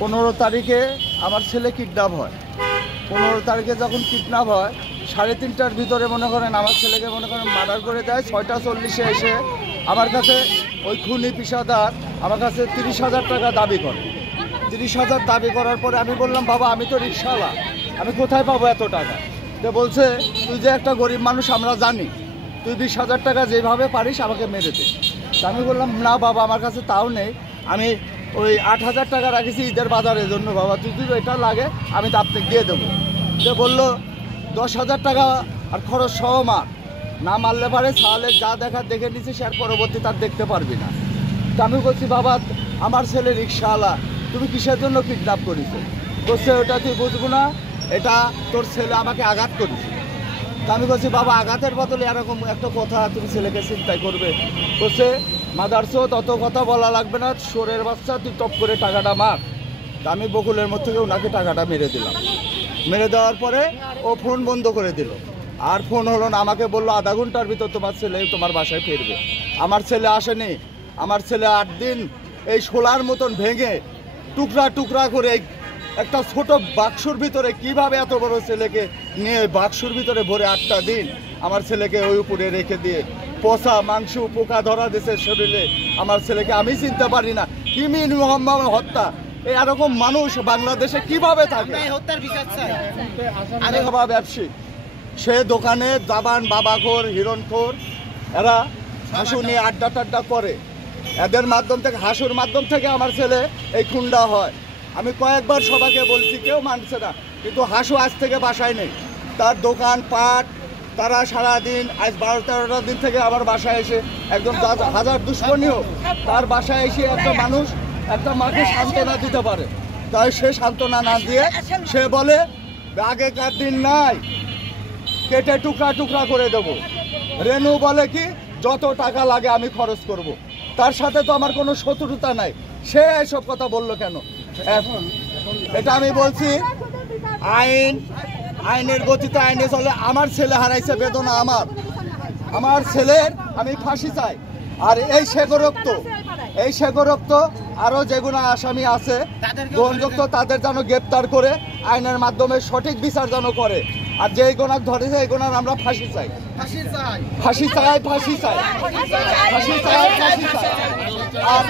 পনেরো তারিখে আমার ছেলে কিডন্যাপ হয়। 15 তারিখে যখন কিডন্যাপ হয় 3:30টার ভিতরে মনে করেন আমার ছেলেকে মনে করেন মার্ডার করে দেয়। 6:40-এ এসে আমার কাছে ওই খুনি পেশাদার আমার কাছে 30,000 টাকা দাবি করে। 30,000 দাবি করার পরে আমি বললাম, বাবা আমি তো রিক্সাওয়ালা, আমি কোথায় পাবো এত টাকা? তো বলছে, তুই যে একটা গরিব মানুষ আমরা জানি, তুই 20,000 টাকা যেভাবে পারিস আমাকে মেরে দে। তা আমি বললাম, না বাবা আমার কাছে তাও নেই, আমি ওই 8,000 টাকা রাখেছি ঈদের বাজারের জন্য, বাবা তুই যদি এটা লাগে আমি তো আপনাকে দিয়ে দেবো। তো বললো 10,000 টাকা আর খরচ সহ মার, না মারলে পারে তাহলে যা দেখার দেখে নিছিস আর পরবর্তী তার দেখতে পারবি না। তা আমি বলছি, বাবা আমার ছেলে রিক্সাওয়ালা, তুমি কিসের জন্য কিডন্যাপ করেছো? বলছে, ওটা তুই বুঝবো না, এটা তোর ছেলে আমাকে আঘাত করেছে। তা আমি বলছি, বাবা আঘাতের বদলে এরকম একটা কথা তুমি ছেলেকে চিন্তাই করবে? বলছে, মাদারসো তত কথা বলা লাগবে না, সোরের বাচ্চা তুই টপ করে টাকাটা মার। তা আমি বকুলের মধ্যে থেকে ওনাকে টাকাটা মেরে দিলাম। মেরে দেওয়ার পরে ও ফোন বন্ধ করে দিল, আর ফোন হলো না। আমাকে বললো আধা ঘন্টার ভিতর তোমার ছেলে তোমার বাসায় ফিরবে। আমার ছেলে আসেনি। আমার ছেলে 8 দিন এই শোলার মতন ভেঙে টুকরা টুকরা করে একটা ছোট বাক্সর ভিতরে কিভাবে এত বড় ছেলেকে নিয়ে বাক্সর ভিতরে ভরে 8টা দিন আমার ছেলেকে ওই উপরে রেখে দিয়ে পচা মাংস পোকা ধরা দিয়েছে শরীরে। আমার ছেলেকে আমি চিনতে পারি না। কিমিন মোহাম্মদ হত্যা, এরকম মানুষ বাংলাদেশে কিভাবে থাকে? ব্যবসায়ী সে দোকানে জাবান বাবাখোর হিরণখোর, এরা হাসু নিয়ে আড্ডা টাড্ডা করে। এদের মাধ্যম থেকে, হাসুর মাধ্যম থেকে আমার ছেলে এই খুনটা হয়। আমি কয়েকবার সবাইকে বলছি, কেউ মানছে না। কিন্তু হাসু আজ থেকে বাসায় নেই, তার দোকান পাট তারা সারাদিন আজ 12-13টা দিন থেকে আমার বাসায় এসে একদম হাজার দুশ্মনী হোক তার বাসায় এসে একটা মানুষ একটা মাকে সান্ত্বনা দিতে পারে, তাই সে সান্ত্বনা না দিয়ে সে বলে আগেকার দিন নাই, কেটে টুকরা টুকরা করে দেব। রেনু বলে কি, যত টাকা লাগে আমি খরচ করব। তার সাথে তো আমার কোনো শত্রুতা নাই, সে এসব কথা বললো কেন? এটা আমি বলছি, আইনের গতিতে আইনে চলে। আমার ছেলে হারাইছে, বেদনা আমার ছেলের আমি ফাঁসি চাই। আর এই শেখরক্ত আরো যেগুলো আসামি আছে গ্রহণযোগ্য, তাদের যেন গ্রেপ্তার করে আইনের মাধ্যমে সঠিক বিচার যেন করে। আর যে গোনার ধরেছে এই গোনার আমরা ফাঁসি চাই। আর